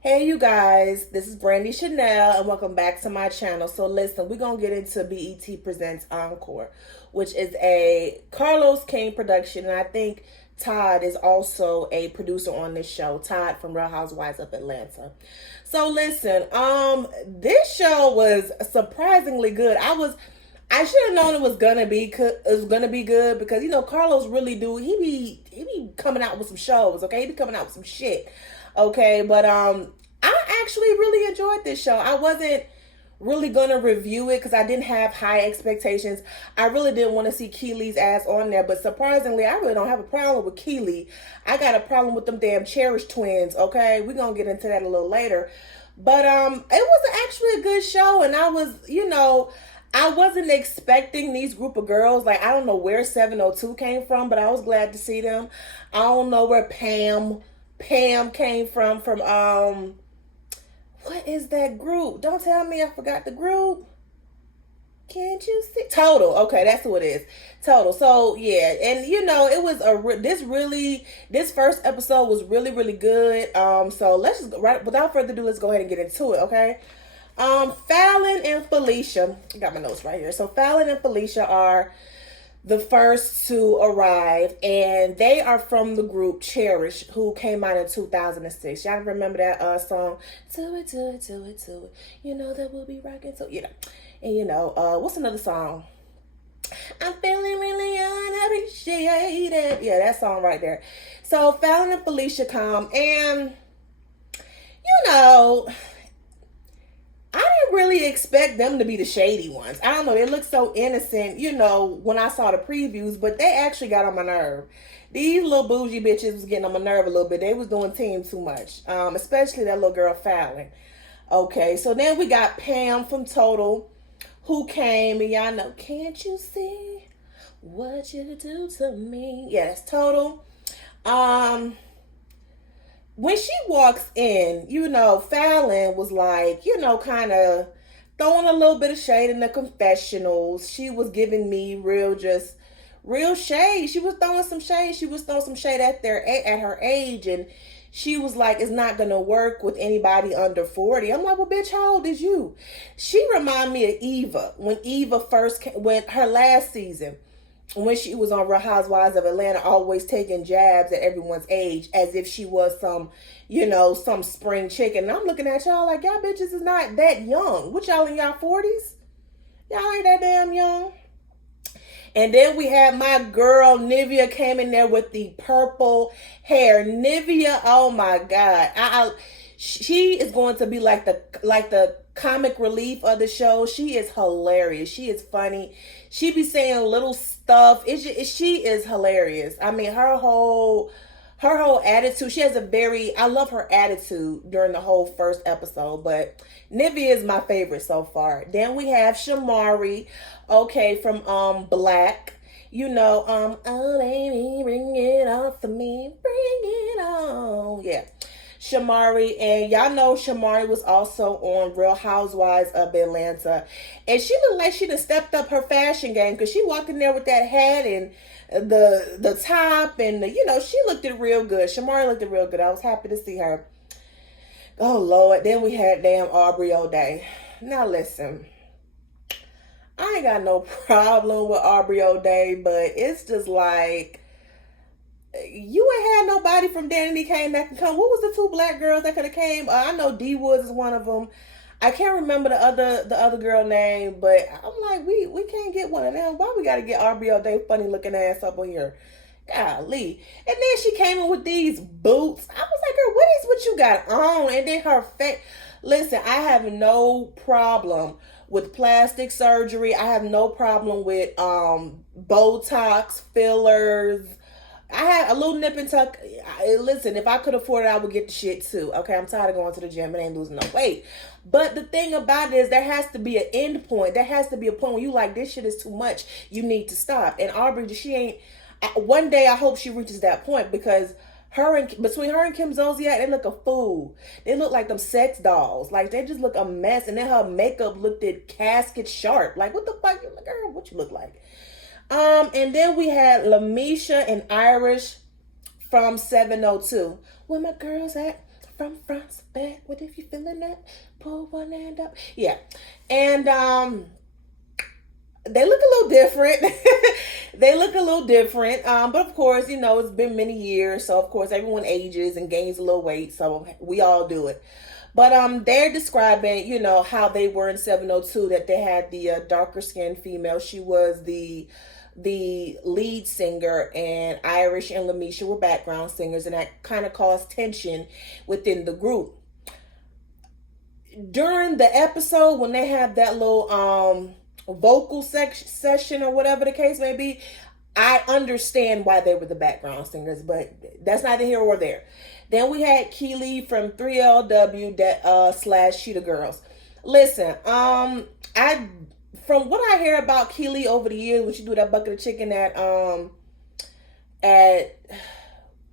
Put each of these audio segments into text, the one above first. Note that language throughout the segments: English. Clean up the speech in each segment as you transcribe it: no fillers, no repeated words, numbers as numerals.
Hey you guys, this is Brandy Chanel and welcome back to my channel. So listen, we're going to get into BET Presents Encore, which is a Carlos King production, and I think Todd is also a producer on this show. Todd from Real Housewives of Atlanta. So listen, this show was surprisingly good. I should have known it was gonna be good because Carlos really do he be coming out with some shows, okay? He be coming out with some shit. Okay, but I actually really enjoyed this show. I wasn't really gonna review it because I didn't have high expectations. I really didn't want to see Keely's ass on there, but surprisingly, I really don't have a problem with Keely. I got a problem with them damn Cherish twins. Okay, we're gonna get into that a little later. But it was actually a good show, and I wasn't expecting these group of girls. Like, I don't know where 702 came from, but I was glad to see them. I don't know where Pam came from what is that group? Don't tell me I forgot the group. Can't you see? Total. Okay, that's who it is. Total. So yeah, and it was this first episode was really good. So let's just right without further ado, let's go ahead and get into it. Okay. Fallon and Felicia. I got my notes right here. So Fallon and Felicia are the first to arrive, and they are from the group Cherish, who came out in 2006. Y'all remember that song? Do it, do it, do it, do it. You know that we'll be rocking. So and what's another song? I'm feeling really unappreciated. Yeah, that song right there. So Fallon and Felicia come, and you know. I didn't really expect them to be the shady ones. I don't know. They look so innocent, when I saw the previews, but they actually got on my nerve. These little bougie bitches was getting on my nerve a little bit. They was doing team too much, especially that little girl Fallon. Okay, so then we got Pam from Total, who came, and y'all know, can't you see what you do to me? Yes, Total. When she walks in, Fallon was like, kind of throwing a little bit of shade in the confessionals. She was giving me real shade. She was throwing some shade. She was throwing some shade at her age, and she was like, it's not gonna work with anybody under 40. I'm like, well, bitch, how old is you? She reminded me of Eva when Eva first came, when her last season, when she was on Real Housewives of Atlanta, always taking jabs at everyone's age as if she was some spring chicken. And I'm looking at y'all like, y'all bitches is not that young. What, y'all in y'all 40s? Y'all ain't that damn young. And then we had my girl Nivea came in there with the purple hair. Nivea, oh my God. She is going to be like the comic relief of the show. She is hilarious. She is funny. She be saying little stuff. She is hilarious. I mean, her whole attitude. I love her attitude during the whole first episode. But Nivea is my favorite so far. Then we have Shamari, okay, from Black. Oh baby, bring it on for me, bring it on. Yeah. Shamari, and y'all know Shamari was also on Real Housewives of Atlanta, and she looked like she done stepped up her fashion game because she walked in there with that hat and the top, and she looked it real good. Shamari looked it real good. I was happy to see her. Oh Lord, then we had damn Aubrey O'Day. Now listen, I ain't got no problem with Aubrey O'Day, but it's just like, you ain't had nobody from Danny came that can come. What was the two black girls that could have came? I know D Woods is one of them. I can't remember the other girl name, but I'm like, we can't get one of them. Why we gotta get Aubrey O'Day funny looking ass up on here? Golly. And then she came in with these boots. I was like, girl, what you got on? And then her face. Listen, I have no problem with plastic surgery. I have no problem with Botox, fillers. I had a little nip and tuck. Listen, if I could afford it, I would get the shit too. Okay, I'm tired of going to the gym and ain't losing no weight. But the thing about it is, there has to be an end point. There has to be a point where you like, this shit is too much. You need to stop. And Aubrey, she ain't. One day, I hope she reaches that point, because between her and Kim Zolciak, they look a fool. They look like them sex dolls. Like, they just look a mess. And then her makeup looked at casket sharp. Like, what the fuck? Girl, what you look like? And then we had Lamisha and Irish from 702. Where my girls at? from front's back. What if you feeling that? Pull one hand up. Yeah. And they look a little different. They look a little different. But of course, it's been many years. So of course everyone ages and gains a little weight. So we all do it. But they're describing, how they were in 702, that they had the darker skinned female. She was the lead singer, and Irish and Lamisha were background singers, and that kind of caused tension within the group. During the episode, when they have that little vocal session or whatever the case may be, I understand why they were the background singers, but that's neither here or there. Then we had Keely from 3LW that / Sheeta Girls. Listen, from what I hear about Keely over the years, when she do that bucket of chicken at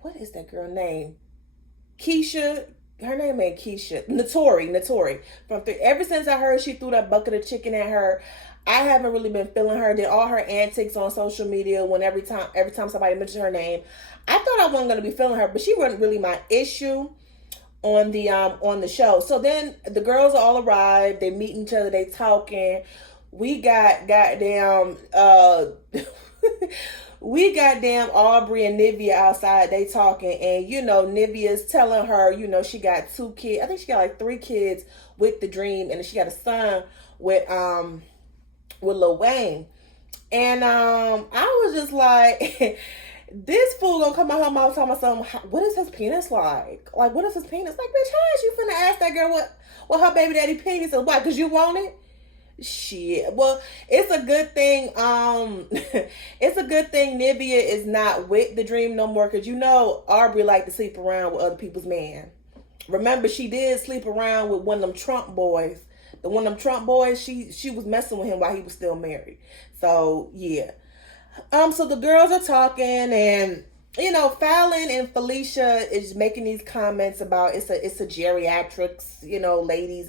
what is that girl name? Keisha. Her name ain't Keisha. Notori. Ever since I heard she threw that bucket of chicken at her, I haven't really been feeling her. Did all her antics on social media when every time somebody mentioned her name, I thought I wasn't gonna be feeling her, but she wasn't really my issue on the show. So then the girls all arrived. They meet each other. They talking. We got goddamn we goddamn Aubrey and Nivea outside. They talking, and Nivea's telling her, she got 2 kids. I think she got like 3 kids with the Dream, and she got a son with Lil Wayne. And I was just like, this fool gonna come out her mouth talking about something. What is his penis like? Like, what is his penis like? Bitch, how is you finna ask that girl what her baby daddy penis is? Why? Because you want it? Shit. Well, it's a good thing. It's a good thing Nivea is not with the Dream no more, because Aubrey liked to sleep around with other people's man. Remember, she did sleep around with one of them Trump boys. The one of them Trump boys, she was messing with him while he was still married. So yeah. So the girls are talking, and Fallon and Felicia is making these comments about it's a geriatrics, ladies,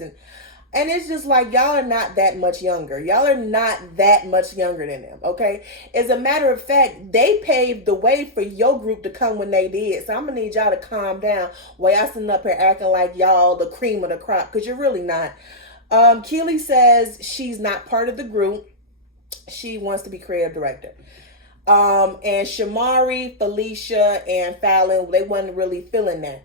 and it's just like, y'all are not that much younger. Y'all are not that much younger than them, okay? As a matter of fact, they paved the way for your group to come when they did. So I'm going to need y'all to calm down while y'all sitting up here acting like y'all the cream of the crop, because you're really not. Keely says she's not part of the group. She wants to be creative director. And Shamari, Felicia, and Fallon, they wasn't really feeling that.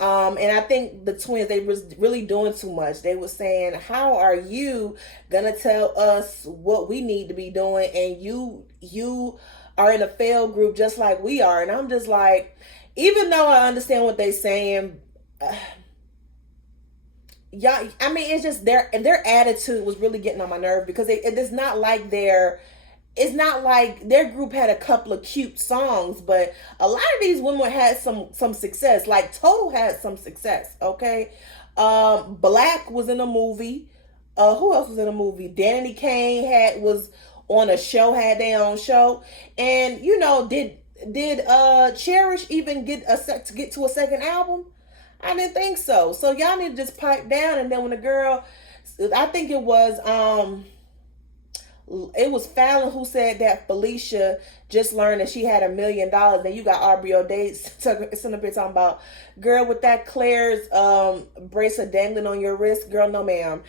And I think the twins, they was really doing too much. They were saying, how are you gonna tell us what we need to be doing, and you are in a failed group just like we are? And I'm just like, even though I understand what they're saying, y'all, I mean, it's just their attitude was really getting on my nerve, because it's not like their group had a couple of cute songs, but a lot of these women had some success. Like Total had some success, okay? Black was in a movie. Who else was in a movie? Danny Kane was on a show, had their own show. And did Cherish even get to a second album? I didn't think so. So y'all need to just pipe down. And then when the girl, I think it was Fallon who said that Felicia just learned that she had $1 million. Then you got Aubrey O'Day sitting up here talking about, girl, with that Claire's bracelet dangling on your wrist. Girl, no ma'am.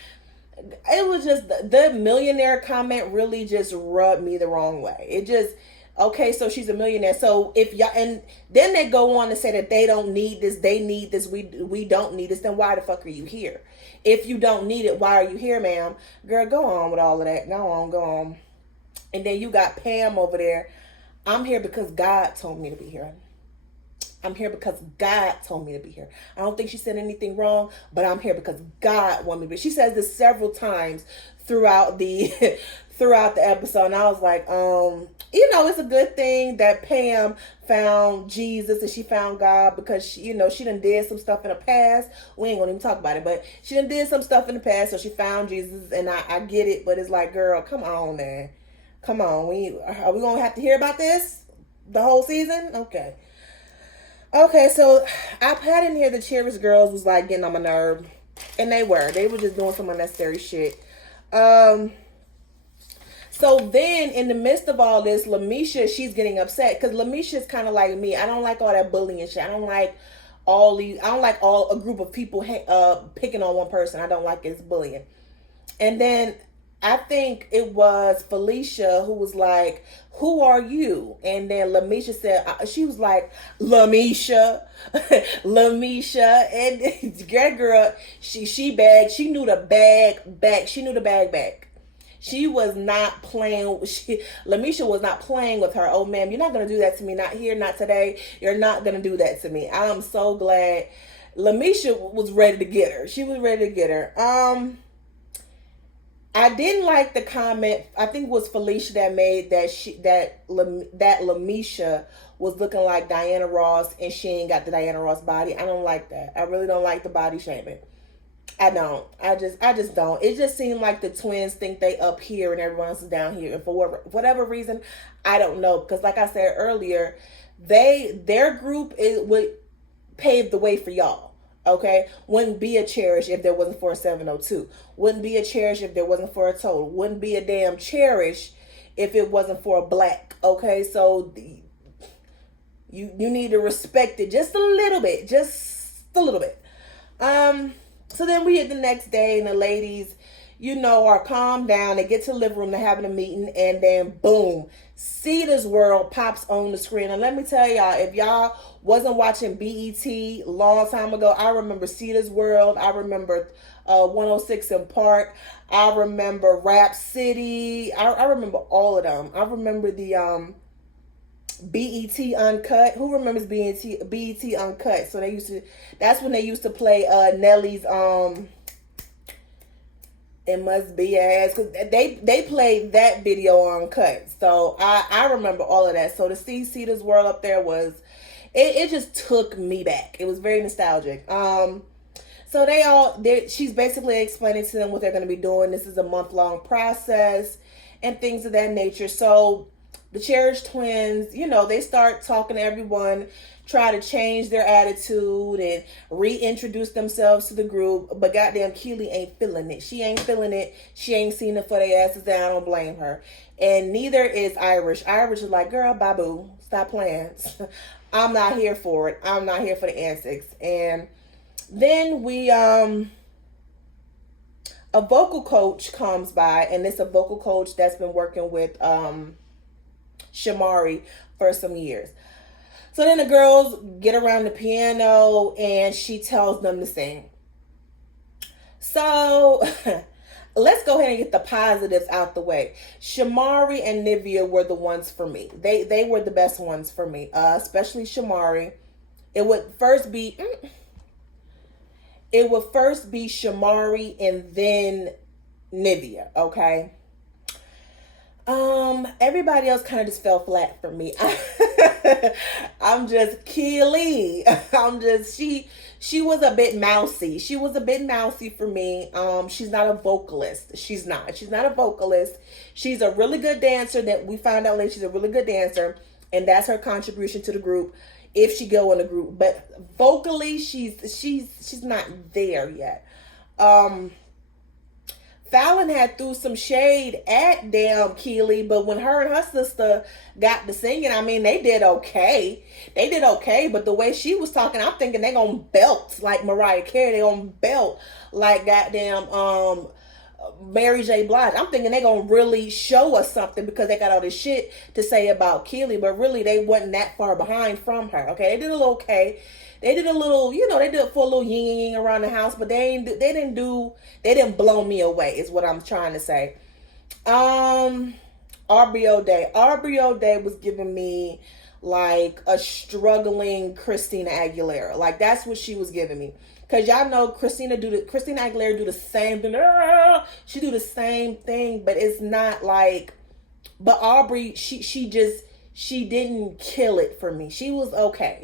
It was just, the millionaire comment really just rubbed me the wrong way. It just, okay, so she's a millionaire. So if y'all, and then they go on to say that they don't need this, they need this, we don't need this. Then why the fuck are you here? If you don't need it, why are you here, ma'am? Girl, go on with all of that. Go on. And then you got Pam over there. I'm here because God told me to be here. I'm here because God told me to be here. I don't think she said anything wrong, but I'm here because God wanted me to be. She says this several times throughout the episode. And I was like, it's a good thing that Pam found Jesus and she found God, because she done did some stuff in the past. We ain't gonna even talk about it, but she done did some stuff in the past, so she found Jesus, and I get it, but it's like, girl, come on, man. Come on. Are we gonna have to hear about this the whole season? Okay, so I had in here the Cherish girls was like getting on my nerve, and they were just doing some unnecessary shit. So then, in the midst of all this, Lamisha, she's getting upset, because Lamisha's kind of like me. I don't like all that bullying shit. I don't like all these. I don't like all a group of people picking on one person. I don't like it. It's bullying. And then I think it was Felicia who was like, "Who are you?" And then Lamisha said, she was like, "Lamisha, Lamisha." And that girl, she bagged. She knew the bag back. She knew the bag back. She was not playing. Lamisha was not playing with her. "Oh, ma'am, you're not gonna do that to me. Not here, not today. You're not gonna do that to me." I'm so glad Lamisha was ready to get her. She was ready to get her. I didn't like the comment. I think it was Felicia that made that Lamisha was looking like Diana Ross and she ain't got the Diana Ross body. I don't like that. I really don't like the body shaming. I don't. I just don't. It just seemed like the twins think they up here and everyone else is down here. And for whatever reason, I don't know. Because like I said earlier, their group would pave the way for y'all. Okay, wouldn't be a Cherish if there wasn't for a 702. Wouldn't be a Cherish if there wasn't for a Total. Wouldn't be a damn Cherish if it wasn't for a Black. Okay, so you need to respect it just a little bit, just a little bit. So then we hit the next day and the ladies, are calmed down. They get to the living room, they're having a meeting, and then boom, Cedar's World pops on the screen. And let me tell y'all, if y'all wasn't watching BET a long time ago, I remember Cedar's World. I remember 106 in Park. I remember Rap City. I remember all of them. I remember the BET Uncut. Who remembers BET Uncut? So that's when they used to play Nelly's It Must Be Ass, because they played that video Uncut. So I remember all of that. So to see Cedar's World up there it just took me back. It was very nostalgic. So she's basically explaining to them what they're going to be doing. This is a month-long process and things of that nature. So the Cherish twins, they start talking to everyone, try to change their attitude and reintroduce themselves to the group. But goddamn, Keely ain't feeling it. She ain't feeling it. She ain't seen it for their asses down. I don't blame her. And neither is Irish. Irish is like, "Girl, babu, stop playing. I'm not here for it. I'm not here for the antics." And then a vocal coach comes by, and it's a vocal coach that's been working with Shamari for some years. So then the girls get around the piano and she tells them to sing. So let's go ahead and get the positives out the way. Shamari and Nivea were the ones for me. They were the best ones for me, especially Shamari. It would first be Shamari and then Nivea, okay? Everybody else kind of just fell flat for me. I'm just Keely. She was a bit mousy. She was a bit mousy for me. She's not a vocalist. She's not a vocalist. She's a really good dancer that we found out later. She's a really good dancer, and that's her contribution to the group if she go in the group. But vocally, she's not there yet. Fallon had threw some shade at damn Keely, but when her and her sister got to singing, I mean, they did okay. They did okay, but the way she was talking, I'm thinking they gonna belt like Mariah Carey. They gonna belt like goddamn Mary J. Blige. I'm thinking they gonna really show us something because they got all this shit to say about Keely, but really they wasn't that far behind from her. Okay, they did a little okay. They did a little, they did for a little yin around the house, but they didn't blow me away, is what I'm trying to say. RBO Day. RBO Day was giving me like a struggling Christina Aguilera. Like that's what she was giving me. Cause y'all know Christina Aguilera do the same thing. She do the same thing, but it's not like, but Aubrey, she didn't kill it for me. She was okay.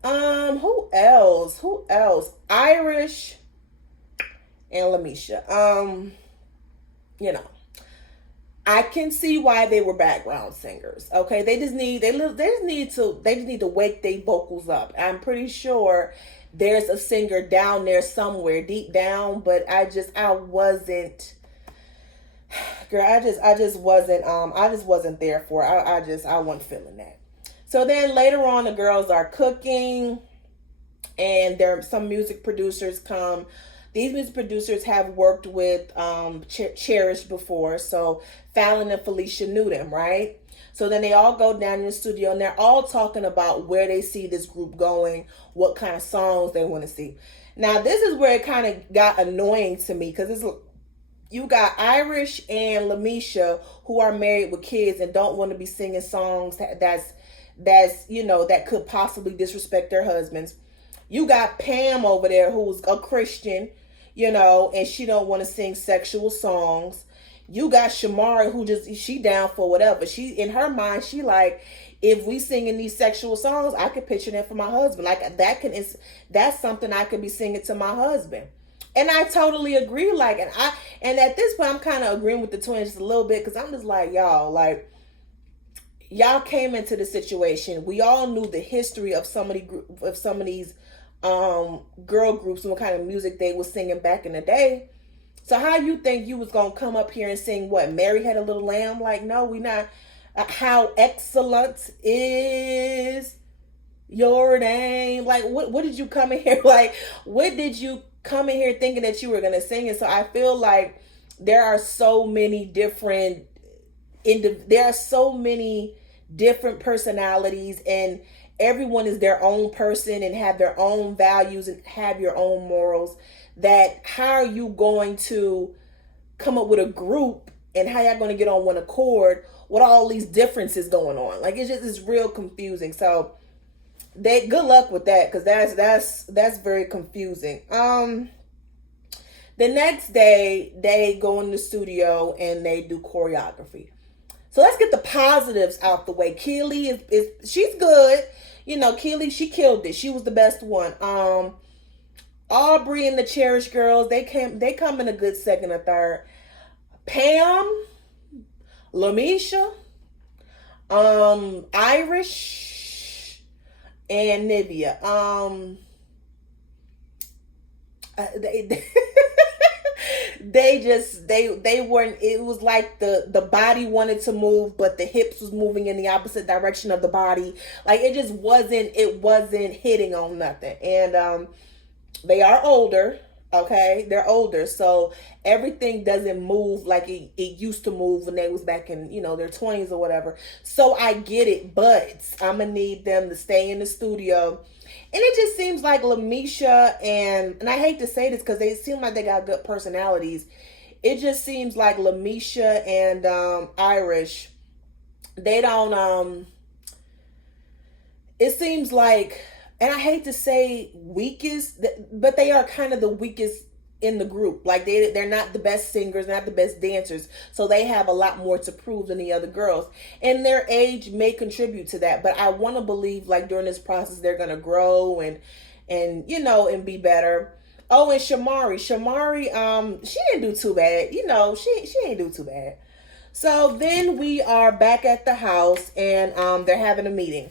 Who else? Irish and Lamisha. I can see why they were background singers. Okay, they just need to wake their vocals up. I'm pretty sure there's a singer down there somewhere deep down, but I wasn't, girl. I just wasn't there for it. I wasn't feeling that. So then later on, the girls are cooking. and there some music producers come. These music producers have worked with Cherish before, so Fallon and Felicia knew them, right? So then they all go down in the studio and they're all talking about where they see this group going, what kind of songs they want to see. Now this is where it kind of got annoying to me because it's you got Irish and Lamisha who are married with kids and don't want to be singing songs that's that could possibly disrespect their husbands. You got Pam over there who's a Christian, and she don't want to sing sexual songs. You got Shamari who she down for whatever. She in her mind she like, if we singing these sexual songs, I could picture them for my husband. Like that's something I could be singing to my husband. And I totally agree. Like, and at this point I'm kind of agreeing with the twins just a little bit because I'm just like, y'all came into the situation. We all knew the history of some of these girl groups and what kind of music they were singing back in the day. So how you think you was gonna come up here and sing what Mary Had a Little Lamb? Like, no, we not. How excellent is your name? Like, what did you come in here like? What did you come in here thinking that you were gonna sing? And so I feel like there are so many different personalities, and everyone is their own person and have their own values and have your own morals. That how are you going to come up with a group and how y'all going to get on one accord with all these differences going on? Like, it's real confusing. So good luck with that, because that's very confusing. The next day they go in the studio and they do choreography. So let's get the positives out the way. Keely is she's good. Keely, she killed it. She was the best one. Aubrey and the Cherish girls, they come in a good second or third. Pam, Lamisha, Irish, and Nivea. They weren't. It was like the body wanted to move, but the hips was moving in the opposite direction of the body. Like, it just wasn't hitting on nothing. And they are older, okay? They're older, so everything doesn't move like it used to move when they was back in, their 20s or whatever. So I get it, but I'm gonna need them to stay in the studio. And it just seems like Lamisha and I hate to say this because they seem like they got good personalities. It just seems like Lamisha and Irish, they don't, it seems like, and I hate to say weakest, but they are kind of the weakest in the group. Like, they're not the best singers, not the best dancers. So they have a lot more to prove than the other girls. And their age may contribute to that. But I want to believe, like, during this process, they're going to grow and be better. Oh, and Shamari, she didn't do too bad. She ain't do too bad. So then we are back at the house and they're having a meeting.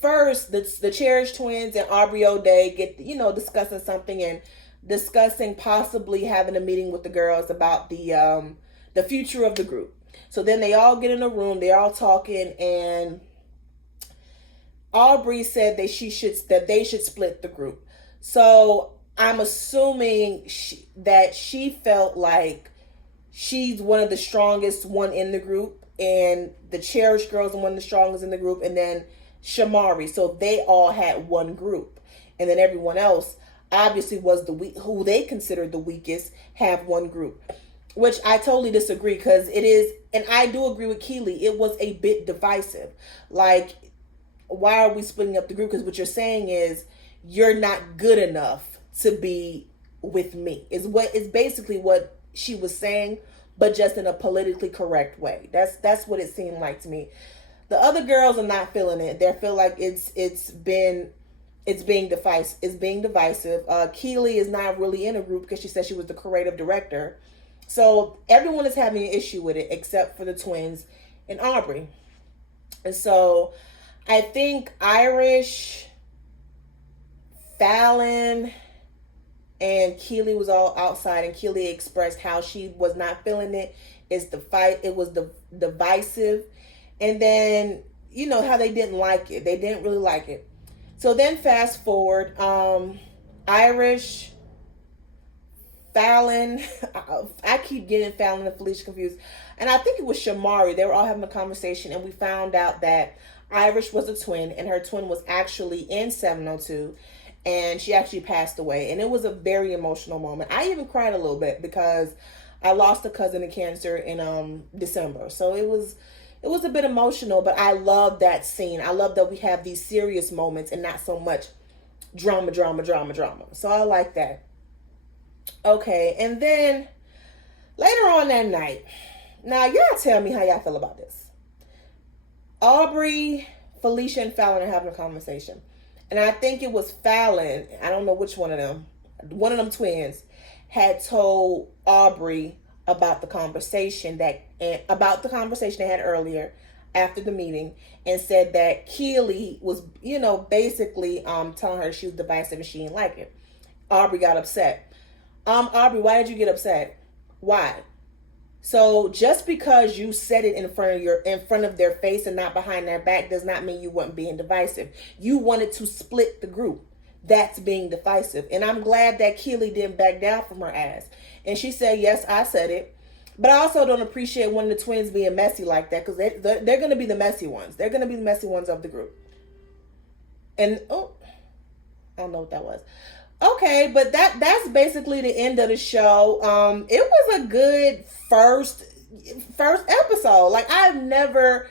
First, the Cherish twins and Aubrey O'Day get, discussing something and discussing possibly having a meeting with the girls about the future of the group. So then they all get in a room, they're all talking, and Aubrey said that they should split the group. So I'm assuming that she felt like she's one of the strongest one in the group, and the Cherish girls are one of the strongest in the group, and then Shamari. So they all had one group, and then everyone else obviously was who they considered the weakest have one group, which I totally disagree, because it is, and I do agree with Keely, it was a bit divisive. Like, why are we splitting up the group? Because what you're saying is you're not good enough to be with me is basically what she was saying, but just in a politically correct way. That's what it seemed like to me. The other girls are not feeling it. They feel like it's being divisive. Keely is not really in a group because she said she was the creative director. So everyone is having an issue with it except for the twins and Aubrey. And so I think Irish, Fallon, and Keely was all outside, and Keely expressed how she was not feeling it. It was divisive. And then, how they didn't like it. They didn't really like it. So then fast forward, Irish, Fallon, I keep getting Fallon and Felicia confused. And I think it was Shamari. They were all having a conversation, and we found out that Irish was a twin, and her twin was actually in 702, and she actually passed away. And it was a very emotional moment. I even cried a little bit because I lost a cousin to cancer in December. So it was a bit emotional, but I love that scene. I love that we have these serious moments and not so much drama, drama, drama, drama. So I like that. Okay, and then later on that night, now y'all tell me how y'all feel about this. Aubrey, Felicia, and Fallon are having a conversation. And I think it was Fallon, I don't know which one of them twins, had told Aubrey about the conversation they had earlier after the meeting, and said that Keely was, basically telling her she was divisive and she didn't like it. Aubrey got upset. Aubrey, why did you get upset? Why? So just because you said it in front of their face and not behind their back does not mean you weren't being divisive. You wanted to split the group. That's being divisive. And I'm glad that Keely didn't back down from her ass. And she said, yes, I said it. But I also don't appreciate one of the twins being messy like that, because they're going to be the messy ones. They're going to be the messy ones of the group. And, I don't know what that was. Okay, but that's basically the end of the show. It was a good first episode. Like, I've never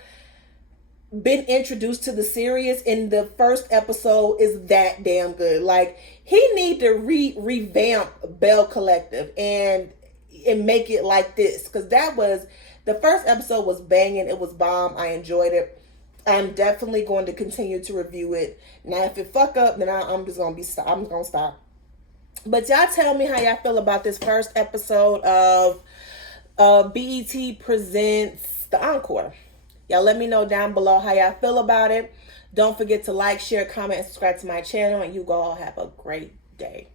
been introduced to the series, and the first episode is that damn good. Like, he need to revamp Bell Collective and make it like this, because the first episode was banging. It was bomb. I enjoyed it. I'm definitely going to continue to review it. Now, if it fuck up, then I'm gonna stop. But y'all tell me how y'all feel about this first episode of BET Presents the Encore. Y'all let me know down below how y'all feel about it. Don't forget to like, share, comment, and subscribe to my channel, and you all have a great day.